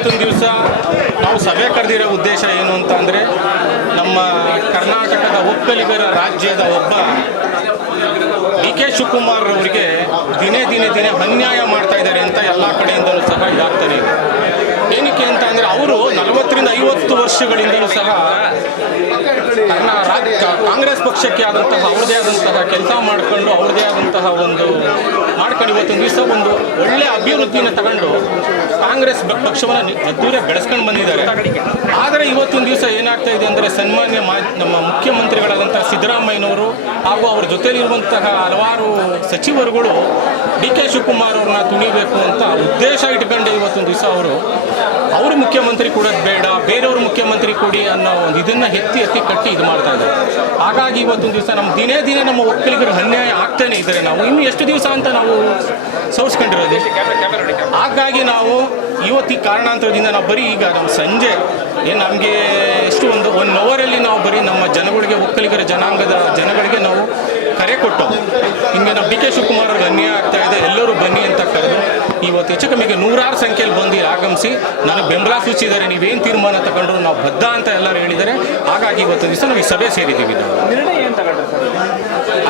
ಇವತ್ತೊಂದು ದಿವಸ ನಾವು ಸಭೆ ಕರೆದಿರೋ ಉದ್ದೇಶ ಏನು ಅಂತ ಅಂದರೆ, ನಮ್ಮ ಕರ್ನಾಟಕದ ಒಕ್ಕಲಿಗರ ರಾಜ್ಯದ ಒಬ್ಬ ಡಿ ಕೆ ಶಿವಕುಮಾರ್ ಅವರಿಗೆ ದಿನೇ ಅನ್ಯಾಯ ಮಾಡ್ತಾ ಇದ್ದಾರೆ ಅಂತ ಎಲ್ಲ ಕಡೆಯಿಂದಲೂ ಸಹ ಇದಾಗ್ತಾನೆ ಇದೆ. ಏನಕ್ಕೆ ಅಂತ ಅಂದರೆ, ಅವರು 40-50 ವರ್ಷಗಳಿಂದಲೂ ಸಹ ಕಾಂಗ್ರೆಸ್ ಪಕ್ಷಕ್ಕೆ ಆದಂತಹ ಅವ್ರದೇ ಆದಂತಹ ಕೆಲಸ ಮಾಡಿಕೊಂಡು ಇವತ್ತೊಂದು ದಿವಸ ಒಂದು ಒಳ್ಳೆ ಅಭಿವೃದ್ಧಿನ ತಗೊಂಡು ಕಾಂಗ್ರೆಸ್ ಪಕ್ಷವನ್ನು ದೂರ ಬೆಳೆಸ್ಕೊಂಡು ಬಂದಿದ್ದಾರೆ. ಆದರೆ ಇವತ್ತೊಂದು ದಿವಸ ಏನಾಗ್ತಾ ಇದೆ ಅಂದರೆ, ಸನ್ಮಾನ್ಯ ನಮ್ಮ ಮುಖ್ಯಮಂತ್ರಿಗಳಾದಂತಹ ಸಿದ್ದರಾಮಯ್ಯನವರು ಹಾಗೂ ಅವ್ರ ಜೊತೆಲಿರುವಂತಹ ಹಲವಾರು ಸಚಿವರುಗಳು ಡಿ ಕೆ ಶಿವಕುಮಾರ್ ಅವ್ರನ್ನ ತುಣಿಬೇಕು ಅಂತ ಉದ್ದೇಶ ಇಟ್ಕೊಂಡೆ ಇವತ್ತೊಂದು ದಿವಸ ಅವರು ಮುಖ್ಯಮಂತ್ರಿ ಕೊಡೋದು ಬೇಡ, ಬೇರೆಯವರು ಮುಖ್ಯಮಂತ್ರಿ ಕೊಡಿ ಅನ್ನೋ ಒಂದು ಇದನ್ನು ಎತ್ತಿ ಕಟ್ಟಿ ಇದು ಮಾಡ್ತಾ ಇದ್ದಾರೆ. ಹಾಗಾಗಿ ಇವತ್ತೊಂದು ದಿವಸ ನಮ್ಮ ದಿನೇ ನಮ್ಮ ಒಕ್ಕಲಿಗರು ಅನ್ಯಾಯ ಆಗ್ತಾನೆ ಇದ್ದಾರೆ. ನಾವು ಇನ್ನು ಎಷ್ಟು ದಿವಸ ಅಂತ ನಾವು ಸೋರಿಸ್ಕೊಂಡಿರೋದು. ಹಾಗಾಗಿ ನಾವು ಇವತ್ತು ಈ ಕಾರಣಾಂತರದಿಂದ ನಾವು ಬರೀ ಈಗ ನಮ್ಮ ಸಂಜೆ ನಮಗೆ ಎಷ್ಟು ಒಂದು 1 ಅವರಲ್ಲಿ ನಾವು ಬರೀ ನಮ್ಮ ಜನಗಳಿಗೆ, ಒಕ್ಕಲಿಗರ ಜನಾಂಗದ ಜನಗಳಿಗೆ ನಾವು ಕರೆ ಕೊಟ್ಟು, ಹಿಂಗೆ ನಾವು ಡಿ ಕೆ ಶಿವಕುಮಾರ್ ಅವ್ರಿಗೆ ಅನ್ಯಾಯ ಆಗ್ತಾ ಇದೆ, ಎಲ್ಲರೂ ಬನ್ನಿ ಅಂತ ಕರೆದು ಇವತ್ತು ಹೆಚ್ಚು ಕಮ್ಮಿಗೆ 100 ಸಂಖ್ಯೆಯಲ್ಲಿ ಬಂದು ಆಗಮಿಸಿ ನನಗೆ ಬೆಂಬಲ ಸೂಚಿಸಿದ್ದಾರೆ. ನೀವೇನು ತೀರ್ಮಾನ ತಗೊಂಡ್ರು ನಾವು ಬದ್ಧ ಅಂತ ಎಲ್ಲರೂ ಹೇಳಿದ್ದಾರೆ. ಹಾಗಾಗಿ ಇವತ್ತು ದಿವಸ ನಾವು ಈ ಸಭೆ ಸೇರಿದ್ದೀವಿ. ನಾವು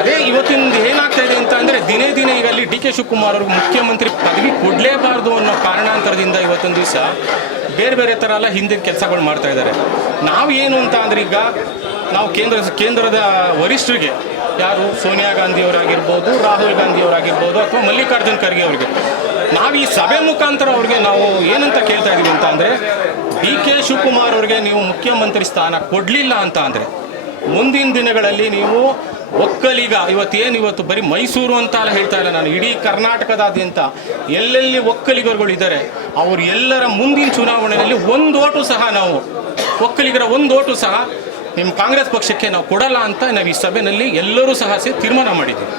ಅದೇ ಇವತ್ತಿಂದ ಏನಾಗ್ತಾ ಇದೆ ಅಂತ ಅಂದರೆ, ದಿನೇ ಈಗ ಅಲ್ಲಿ ಡಿ ಕೆ ಶಿವಕುಮಾರ್ ಅವ್ರಿಗೆ ಮುಖ್ಯಮಂತ್ರಿ ಪದವಿ ಕೊಡಲೇಬಾರ್ದು ಅನ್ನೋ ಕಾರಣಾಂತರದಿಂದ ಇವತ್ತೊಂದು ದಿವಸ ಬೇರೆ ಥರ ಎಲ್ಲ ಹಿಂದಿನ ಕೆಲಸಗಳು ಮಾಡ್ತಾ ಇದ್ದಾರೆ. ನಾವು ಏನು ಅಂತ ಅಂದರೆ, ಈಗ ನಾವು ಕೇಂದ್ರದ ವರಿಷ್ಠರಿಗೆ, ಯಾರು ಸೋನಿಯಾ ಗಾಂಧಿಯವರಾಗಿರ್ಬೋದು, ರಾಹುಲ್ ಗಾಂಧಿಯವರಾಗಿರ್ಬೋದು, ಅಥವಾ ಮಲ್ಲಿಕಾರ್ಜುನ್ ಖರ್ಗೆ ಅವರಿಗೆ ನಾವು ಈ ಸಭೆ ಮುಖಾಂತರ ಅವ್ರಿಗೆ ನಾವು ಏನಂತ ಕೇಳ್ತಾ ಇದ್ದೀವಿ ಅಂತ ಅಂದರೆ, ಡಿ ಕೆ ಶಿವಕುಮಾರ್ ಅವ್ರಿಗೆ ನೀವು ಮುಖ್ಯಮಂತ್ರಿ ಸ್ಥಾನ ಕೊಡಲಿಲ್ಲ ಅಂತ ಅಂದರೆ, ಮುಂದಿನ ದಿನಗಳಲ್ಲಿ ನೀವು ಒಕ್ಕಲಿಗ ಇವತ್ತು ಬರೀ ಮೈಸೂರು ಅಂತ ಅಲ್ಲ ಹೇಳ್ತಾ ಇಲ್ಲ ನಾನು, ಇಡೀ ಕರ್ನಾಟಕದಾದ್ಯಂತ ಎಲ್ಲೆಲ್ಲಿ ಒಕ್ಕಲಿಗರುಗಳು ಇದ್ದಾರೆ ಅವರು ಎಲ್ಲರ ಮುಂದಿನ ಚುನಾವಣೆಯಲ್ಲಿ ಒಂದು ಓಟು ಸಹ ನಾವು ಒಕ್ಕಲಿಗರ ಒಂದು ಓಟು ಸಹ ನಿಮ್ಮ ಕಾಂಗ್ರೆಸ್ ಪಕ್ಷಕ್ಕೆ ನಾವು ಕೊಡಲ್ಲ ಅಂತ ನಾವು ಈ ಸಭೆಯಲ್ಲಿ ಎಲ್ಲರೂ ಸಹ ಸೇರಿ ತೀರ್ಮಾನ ಮಾಡಿದ್ದೀವಿ.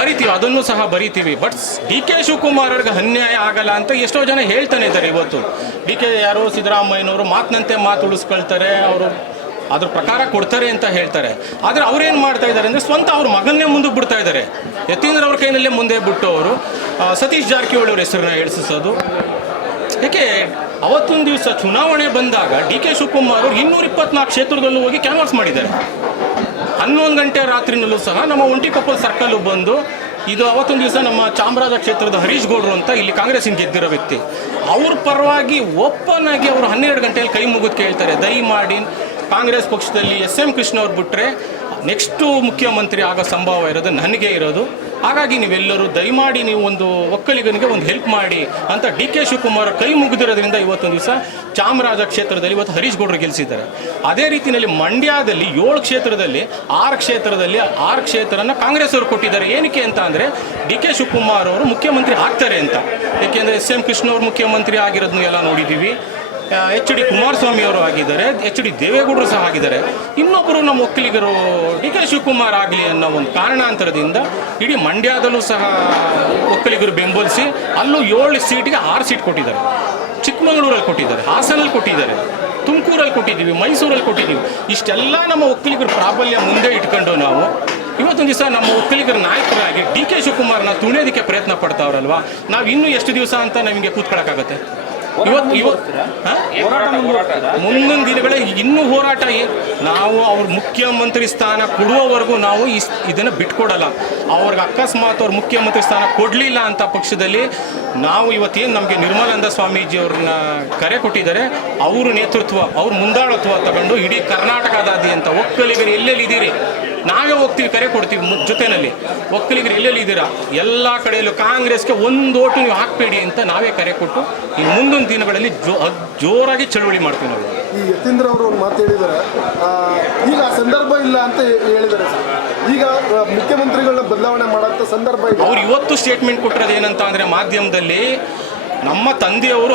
ಬರಿತೀವಿ, ಅದನ್ನು ಸಹ ಬರಿತೀವಿ. ಬಟ್ ಡಿ ಕೆ ಶಿವಕುಮಾರ್ ಅವ್ರಿಗೆ ಅನ್ಯಾಯ ಆಗಲ್ಲ ಅಂತ ಎಷ್ಟೋ ಜನ ಹೇಳ್ತಾನೆ ಇದ್ದಾರೆ. ಇವತ್ತು ಡಿ ಕೆ ಯಾರು ಸಿದ್ದರಾಮಯ್ಯನವರು ಮಾತಿನಂತೆ ಮಾತು ಉಳಿಸ್ಕೊಳ್ತಾರೆ, ಅವರು ಅದ್ರ ಪ್ರಕಾರ ಕೊಡ್ತಾರೆ ಅಂತ ಹೇಳ್ತಾರೆ. ಆದರೆ ಅವ್ರೇನು ಮಾಡ್ತಾ ಇದ್ದಾರೆ ಅಂದರೆ, ಸ್ವಂತ ಅವ್ರ ಮಗನ್ನೇ ಮುಂದೆ ಬಿಡ್ತಾ ಇದ್ದಾರೆ. ಯತೀಂದ್ರ ಅವ್ರ ಕೈನಲ್ಲೇ ಮುಂದೆ ಬಿಟ್ಟು ಅವರು ಸತೀಶ್ ಜಾರಕಿಹೊಳಿ ಅವ್ರ ಹೆಸರನ್ನ ಹೇಳಿಸೋದು. ಯಾಕೆ ಅವತ್ತೊಂದು ದಿವಸ ಚುನಾವಣೆ ಬಂದಾಗ ಡಿ ಕೆ ಶಿವಕುಮಾರ್ ಅವರು 224 ಕ್ಷೇತ್ರದಲ್ಲೂ ಹೋಗಿ ಕ್ಯಾನ್ವಾಸ್ ಮಾಡಿದ್ದಾರೆ. 11 ಗಂಟೆ ರಾತ್ರಿನಲ್ಲೂ ಸಹ ನಮ್ಮ ಒಂಟಿಕೊಪ್ಪಲ್ ಸರ್ಕಲ್ಲು ಬಂದು, ಇದು ಅವತ್ತೊಂದು ದಿವಸ ನಮ್ಮ ಚಾಮರಾಜ ಕ್ಷೇತ್ರದ ಹರೀಶ್ ಗೌಡ್ರು ಅಂತ ಇಲ್ಲಿ ಕಾಂಗ್ರೆಸ್ಸಿನ ಗೆದ್ದಿರೋ ವ್ಯಕ್ತಿ, ಅವ್ರ ಪರವಾಗಿ ಓಪನ್ ಆಗಿ ಅವರು 12 ಗಂಟೆಯಲ್ಲಿ ಕೈ ಮುಗಿದು ಕೇಳ್ತಾರೆ, ದಯಮಾಡಿ ಕಾಂಗ್ರೆಸ್ ಪಕ್ಷದಲ್ಲಿ SM ಕೃಷ್ಣ ಅವ್ರು ಬಿಟ್ಟರೆ ನೆಕ್ಸ್ಟು ಮುಖ್ಯಮಂತ್ರಿ ಆಗೋ ಸಂಭವ ಇರೋದು ನನಗೆ ಇರೋದು. ಹಾಗಾಗಿ ನೀವೆಲ್ಲರೂ ದಯಮಾಡಿ ನೀವು ಒಂದು ಒಕ್ಕಲಿಗನಿಗೆ ಒಂದು ಹೆಲ್ಪ್ ಮಾಡಿ ಅಂತ ಡಿ ಕೆ ಶಿವಕುಮಾರ್ ಕೈ ಮುಗಿದಿರೋದ್ರಿಂದ ಇವತ್ತೊಂದು ದಿವಸ ಚಾಮರಾಜ ಕ್ಷೇತ್ರದಲ್ಲಿ ಇವತ್ತು ಹರೀಶ್ ಗೌಡರು ಗೆಲ್ಲಿಸಿದ್ದಾರೆ. ಅದೇ ರೀತಿಯಲ್ಲಿ ಮಂಡ್ಯದಲ್ಲಿ 7 ಕ್ಷೇತ್ರದಲ್ಲಿ 6 ಕ್ಷೇತ್ರನ ಕಾಂಗ್ರೆಸ್ ಅವರು ಕೊಟ್ಟಿದ್ದಾರೆ. ಏನಕ್ಕೆ ಅಂತ ಅಂದರೆ, ಡಿ ಕೆ ಶಿವಕುಮಾರ್ ಅವರು ಮುಖ್ಯಮಂತ್ರಿ ಆಗ್ತಾರೆ ಅಂತ. ಏಕೆಂದರೆ SM ಕೃಷ್ಣ ಅವರು ಮುಖ್ಯಮಂತ್ರಿ ಆಗಿರೋದನ್ನು ಎಲ್ಲ ನೋಡಿದ್ದೀವಿ. HD ಕುಮಾರಸ್ವಾಮಿ ಅವರು ಆಗಿದ್ದಾರೆ, HD ದೇವೇಗೌಡರು ಸಹ ಆಗಿದ್ದಾರೆ. ಇನ್ನೊಬ್ಬರು ನಮ್ಮ ಒಕ್ಕಲಿಗರು ಡಿ ಕೆ ಶಿವಕುಮಾರ್ ಆಗಲಿ ಅನ್ನೋ ಒಂದು ಕಾರಣಾಂತರದಿಂದ ಇಡೀ ಮಂಡ್ಯದಲ್ಲೂ ಸಹ ಒಕ್ಕಲಿಗರು ಬೆಂಬಲಿಸಿ ಅಲ್ಲೂ 7 ಸೀಟಿಗೆ 6 ಸೀಟ್ ಕೊಟ್ಟಿದ್ದಾರೆ. ಚಿಕ್ಕಮಗಳೂರಲ್ಲಿ ಕೊಟ್ಟಿದ್ದಾರೆ, ಹಾಸನಲ್ಲಿ ಕೊಟ್ಟಿದ್ದಾರೆ, ತುಮಕೂರಲ್ಲಿ ಕೊಟ್ಟಿದ್ದೀವಿ, ಮೈಸೂರಲ್ಲಿ ಕೊಟ್ಟಿದ್ದೀವಿ. ಇಷ್ಟೆಲ್ಲ ನಮ್ಮ ಒಕ್ಕಲಿಗರ ಪ್ರಾಬಲ್ಯ ಮುಂದೆ ಇಟ್ಕೊಂಡು ನಾವು ಇವತ್ತೊಂದು ದಿವಸ ನಮ್ಮ ಒಕ್ಕಲಿಗರ ನಾಯಕರಾಗಿ ಡಿ ಕೆ ಶಿವಕುಮಾರ್ನ ತುಳಿಯೋದಕ್ಕೆ ಪ್ರಯತ್ನ ಪಡ್ತಾವ್ರಲ್ವಾ, ನಾವು ಇನ್ನೂ ಎಷ್ಟು ದಿವಸ ಅಂತ ನಮಗೆ ಕೂತ್ಕೊಳ್ಳೋಕ್ಕಾಗತ್ತೆ? ಮುಂದಿನ ದಿನಗಳೇ ಇನ್ನೂ ಹೋರಾಟ. ನಾವು ಅವ್ರ ಮುಖ್ಯಮಂತ್ರಿ ಸ್ಥಾನ ಕೊಡುವವರೆಗೂ ನಾವು ಇದನ್ನು ಬಿಟ್ಕೊಡಲ್ಲ. ಅವ್ರಿಗೆ ಅಕಸ್ಮಾತ್ ಅವ್ರ ಮುಖ್ಯಮಂತ್ರಿ ಸ್ಥಾನ ಕೊಡಲಿಲ್ಲ ಅಂತ ಪಕ್ಷದಲ್ಲಿ ನಾವು ಇವತ್ತೇನು ನಮಗೆ ನಿರ್ಮಲಾನಂದ ಸ್ವಾಮೀಜಿ ಅವ್ರನ್ನ ಕರೆ ಕೊಟ್ಟಿದ್ದಾರೆ, ಅವ್ರ ನೇತೃತ್ವ, ಅವ್ರ ಮುಂದಾಳತ್ವ ತಗೊಂಡು ಇಡೀ ಕರ್ನಾಟಕದಾದ್ಯಂತ ಒಕ್ಕಲಿಗರು ಎಲ್ಲೆಲ್ಲಿದ್ದೀರಿ ನಾವೇ ಹೋಗ್ತೀವಿ, ಕರೆ ಕೊಡ್ತೀವಿ. ಜೊತೆಯಲ್ಲಿ ಒಕ್ಕಲಿಗರು ಎಲ್ಲೆಲ್ಲಿದ್ದೀರಾ ಎಲ್ಲ ಕಡೆಯಲ್ಲೂ ಕಾಂಗ್ರೆಸ್ಗೆ ಒಂದು ಓಟು ನೀವು ಹಾಕಬೇಡಿ ಅಂತ ನಾವೇ ಕರೆ ಕೊಟ್ಟು ಈ ಮುಂದಿನ ದಿನಗಳಲ್ಲಿ ಜೋರಾಗಿ ಚಳವಳಿ ಮಾಡ್ತೀವಿ ನಾವು. ಈ ಯತೀಂದ್ರ ಅವರು ಒಂದು ಮಾತು ಹೇಳಿದ್ದಾರೆ, ಈಗ ಸಂದರ್ಭ ಇಲ್ಲ ಅಂತ ಹೇಳಿದ್ದಾರೆ ಸರ್. ಈಗ ಮುಖ್ಯಮಂತ್ರಿಗಳನ್ನ ಬದಲಾವಣೆ ಮಾಡೋಂಥ ಸಂದರ್ಭ ಇಲ್ಲ. ಅವ್ರು ಇವತ್ತು ಸ್ಟೇಟ್ಮೆಂಟ್ ಕೊಟ್ಟಿರೋದು ಏನಂತ ಅಂದರೆ, ಮಾಧ್ಯಮದಲ್ಲಿ ನಮ್ಮ ತಂದೆಯವರು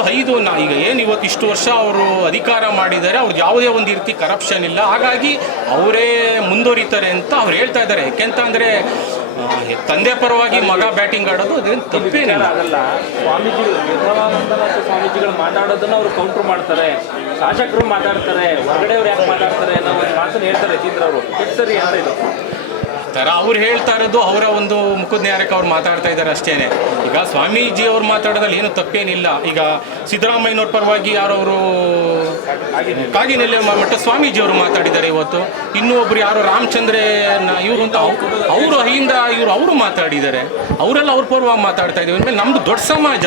ಈಗ ಏನು ಇವತ್ತು ಇಷ್ಟು ವರ್ಷ ಅವರು ಅಧಿಕಾರ ಮಾಡಿದ್ದಾರೆ, ಅವ್ರಿಗೆ ಯಾವುದೇ ಒಂದು ರೀತಿ ಕರಪ್ಷನ್ ಇಲ್ಲ, ಹಾಗಾಗಿ ಅವರೇ ಮುಂದುವರಿತಾರೆ ಅಂತ ಅವ್ರು ಹೇಳ್ತಾ ಇದ್ದಾರೆ. ಯಾಕೆಂತ ಅಂದರೆ, ತಂದೆ ಪರವಾಗಿ ಮಗ ಬ್ಯಾಟಿಂಗ್ ಆಡೋದು ಅದೇನು ತಪ್ಪೇನಿಲ್ಲ. ಸ್ವಾಮೀಜಿಗಳು ಮಾತಾಡೋದನ್ನ ಅವರು ಕೌಂಟರ್ ಮಾಡ್ತಾರೆ, ಶಾಸಕರು ಮಾತಾಡ್ತಾರೆ, ಹೊರಗಡೆ ಅವ್ರು ಯಾಕೆ ಮಾತಾಡ್ತಾರೆ ಅನ್ನೋ ಒಂದು ಮಾತನ್ನು ಹೇಳ್ತಾರೆ ಯತೀಂದ್ರ ಅವರು. ಸರಿ ಅಂತ ಇದು ಥರ ಅವ್ರು ಹೇಳ್ತಾ ಇರೋದು ಅವರ ಒಂದು ಮುಖದ ನ್ಯಾಯಕ್ಕೆ ಅವ್ರು ಮಾತಾಡ್ತಾ ಇದ್ದಾರೆ ಅಷ್ಟೇನೆ. ಈಗ ಸ್ವಾಮೀಜಿ ಅವ್ರು ಮಾತಾಡೋದ್ರಲ್ಲಿ ಏನು ತಪ್ಪೇನಿಲ್ಲ. ಈಗ ಸಿದ್ದರಾಮಯ್ಯನವ್ರ ಪರವಾಗಿ ಯಾರವರು ಕಾಗಿನೆಲೆ ಮಟ್ಟ ಸ್ವಾಮೀಜಿ ಅವರು ಮಾತಾಡಿದ್ದಾರೆ ಇವತ್ತು. ಇನ್ನೂ ಒಬ್ರು ಯಾರು ರಾಮಚಂದ್ರ ಇವರು ಅಂತ ಅವರು ಅಹಿಂದ ಅವರು ಮಾತಾಡಿದ್ದಾರೆ. ಅವರೆಲ್ಲ ಅವ್ರ ಪರವಾಗಿ ಮಾತಾಡ್ತಾ ಇದ್ದೀವಿ ಅಂದಮೇಲೆ ನಮ್ದು ದೊಡ್ಡ ಸಮಾಜ,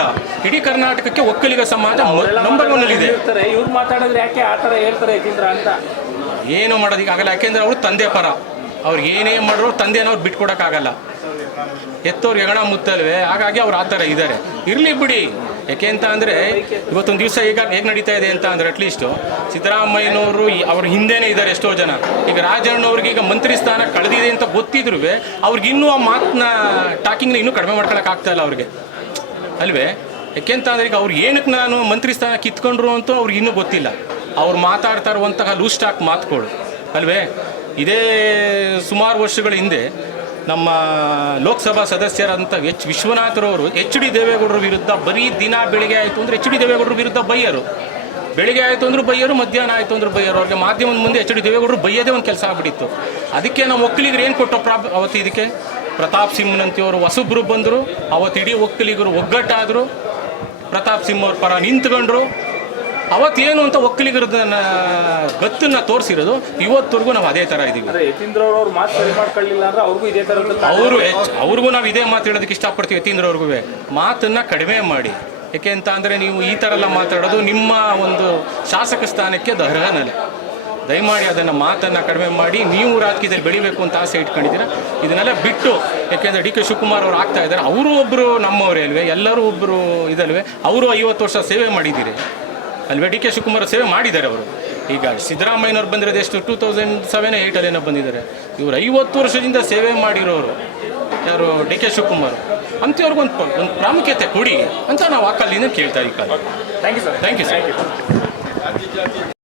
ಇಡೀ ಕರ್ನಾಟಕಕ್ಕೆ ಒಕ್ಕಲಿಗ ಸಮಾಜ ನಂಬರ್ 1 ಇದೆ. ಇವ್ರು ಮಾತಾಡಿದ್ರೆ ಯಾಕೆ ಆ ಥರ ಹೇಳ್ತಾರೆ ಯತೀಂದ್ರ ಅಂತ ಏನು ಮಾಡೋದಕ್ಕಾಗಲ್ಲ. ಯಾಕೆಂದ್ರೆ ಅವರು ತಂದೆ ಪರ, ಅವ್ರಿಗೆ ಏನೇ ಮಾಡಿದ್ರು ತಂದೆನ ಅವ್ರು ಬಿಟ್ಕೊಡೋಕ್ಕಾಗಲ್ಲ. ಎತ್ತವ್ರು ಹೆಗಣ ಮುತ್ತಲ್ವೇ, ಹಾಗಾಗಿ ಅವ್ರು ಆ ಥರ ಇದ್ದಾರೆ. ಇರಲಿ ಬಿಡಿ. ಯಾಕೆ ಅಂತ ಅಂದರೆ ಇವತ್ತೊಂದು ದಿವಸ ಈಗ ಹೇಗೆ ನಡೀತಾ ಇದೆ ಅಂತ ಅಂದರೆ ಅಟ್ಲೀಸ್ಟು ಸಿದ್ದರಾಮಯ್ಯನವರು ಅವ್ರ ಹಿಂದೆನೇ ಇದ್ದಾರೆ ಎಷ್ಟೋ ಜನ. ಈಗ ರಾಜಣ್ಣವ್ರಿಗೆ ಈಗ ಮಂತ್ರಿ ಸ್ಥಾನ ಕಳೆದಿದೆ ಅಂತ ಗೊತ್ತಿದ್ರು ಅವ್ರಿಗೆ ಇನ್ನೂ ಆ ಮಾತನ್ನ ಟಾಕಿಂಗ್ನ ಇನ್ನೂ ಕಡಿಮೆ ಮಾಡ್ಕೊಳಕ್ಕಾಗ್ತಾ ಇಲ್ಲ ಅವ್ರಿಗೆ ಅಲ್ವೇ. ಯಾಕೆಂತ ಅಂದರೆ ಈಗ ಅವ್ರು ಏನಕ್ಕೆ ನಾನು ಮಂತ್ರಿ ಸ್ಥಾನ ಕಿತ್ಕೊಂಡ್ರು ಅಂತೂ ಅವ್ರಿಗೆ ಇನ್ನೂ ಗೊತ್ತಿಲ್ಲ. ಅವ್ರು ಮಾತಾಡ್ತಾ ಇರುವಂತಹ ಲೂಸ್ ಟಾಕ್ ಮಾತುಗಳು ಅಲ್ವೇ. ಇದೇ ಸುಮಾರು ವರ್ಷಗಳ ಹಿಂದೆ ನಮ್ಮ ಲೋಕಸಭಾ ಸದಸ್ಯರಂಥ ವಿಶ್ವನಾಥರವರು HD ದೇವೇಗೌಡರ ವಿರುದ್ಧ ಬರೀ ದಿನ ಬೆಳಿಗ್ಗೆ ಆಯಿತು ಅಂದರೆ HD ದೇವೇಗೌಡರ ವಿರುದ್ಧ ಬೈಯರು. ಬೆಳಿಗ್ಗೆ ಆಯಿತು ಅಂದರೂ ಬೈಯರು, ಮಧ್ಯಾಹ್ನ ಆಯಿತು ಅಂದರೂ ಬೈಯರು. ಅವ್ರಿಗೆ ಮಾಧ್ಯಮದ ಮುಂದೆ HD ದೇವೇಗೌಡರು ಬೈಯೋದೇ ಒಂದು ಕೆಲಸ ಆಗಿಬಿಟ್ಟಿತ್ತು. ಅದಕ್ಕೆ ನಾವು ಒಕ್ಕಲಿಗರು ಏನು ಕೊಟ್ಟೋ ಅವತ್ತು ಇದಕ್ಕೆ ಪ್ರತಾಪ್ ಸಿಂಹನಂತಿಯವರು ಹೊಸಬ್ರು ಬಂದರು. ಅವತ್ತು ಇಡೀ ಒಕ್ಕಲಿಗರು ಒಗ್ಗಟ್ಟಾದರು, ಪ್ರತಾಪ್ ಸಿಂಹ ಅವ್ರ ಪರ ನಿಂತ್ಕೊಂಡ್ರು. ಅವತ್ತೇನು ಅಂತ ಒಕ್ಕಲಿಗರದ ಗತ್ತನ್ನ ತೋರಿಸಿರೋದು ಇವತ್ತವರೆಗೂ ನಾವು ಅದೇ ಥರ ಇದ್ದೀವಿ. ಯತೀಂದ್ರ ಅವ್ರು ಮಾತು ಸರಿ ಮಾಡ್ಕೊಳ್ಳಿಲ್ಲ ಅಂದ್ರೆ ಅವ್ರಿಗೂ ಇದೇ ಥರ ಅವ್ರಿಗೂ ನಾವು ಇದೇ ಮಾತು ಹೇಳೋದಕ್ಕೆ ಇಷ್ಟಪಡ್ತೀವಿ. ಯತೀಂದ್ರ ಅವ್ರಿಗೂ ಮಾತನ್ನು ಕಡಿಮೆ ಮಾಡಿ. ಯಾಕೆ ಅಂತ ಅಂದರೆ ನೀವು ಈ ಥರ ಎಲ್ಲ ಮಾತಾಡೋದು ನಿಮ್ಮ ಒಂದು ಶಾಸಕ ಸ್ಥಾನಕ್ಕೆ ಅದು ಅರ್ಹನಲ್ಲ. ದಯಮಾಡಿ ಅದನ್ನು ಮಾತನ್ನು ಕಡಿಮೆ ಮಾಡಿ. ನೀವು ರಾಜಕೀಯದಲ್ಲಿ ಬೆಳಿಬೇಕು ಅಂತ ಆಸೆ ಇಟ್ಕೊಂಡಿದ್ದೀರಾ, ಇದನ್ನೆಲ್ಲ ಬಿಟ್ಟು. ಯಾಕೆಂದರೆ DK ಶಿವಕುಮಾರ್ ಅವರು ಆಗ್ತಾ ಇದ್ದಾರೆ. ಅವರು ಒಬ್ಬರು ನಮ್ಮವರೇ ಅಲ್ವೇ, ಎಲ್ಲರೂ ಒಬ್ಬರು ಇದಲ್ವೇ. ಅವರು 50 ವರ್ಷ ಸೇವೆ ಮಾಡಿದ್ದೀರಿ ಅಲ್ವೇ. DK ಶಿವಕುಮಾರ್ ಸೇವೆ ಮಾಡಿದ್ದಾರೆ ಅವರು. ಈಗ ಸಿದ್ದರಾಮಯ್ಯನವ್ರು ಬಂದಿರೋದು ಎಷ್ಟು 2007, 2008 ಬಂದಿದ್ದಾರೆ. ಇವರು 50 ವರ್ಷದಿಂದ ಸೇವೆ ಮಾಡಿರೋರು ಯಾರು DK ಶಿವಕುಮಾರ್. ಅಂಥವ್ರಿಗೊಂದು ಪ್ರಾಮುಖ್ಯತೆ ಕೊಡಿ ಅಂತ ನಾವು ಆ ಕಾಲದಿಂದ ಕೇಳ್ತಾ ಈ ಕಾಲ. Thank you sir. Thank you sir.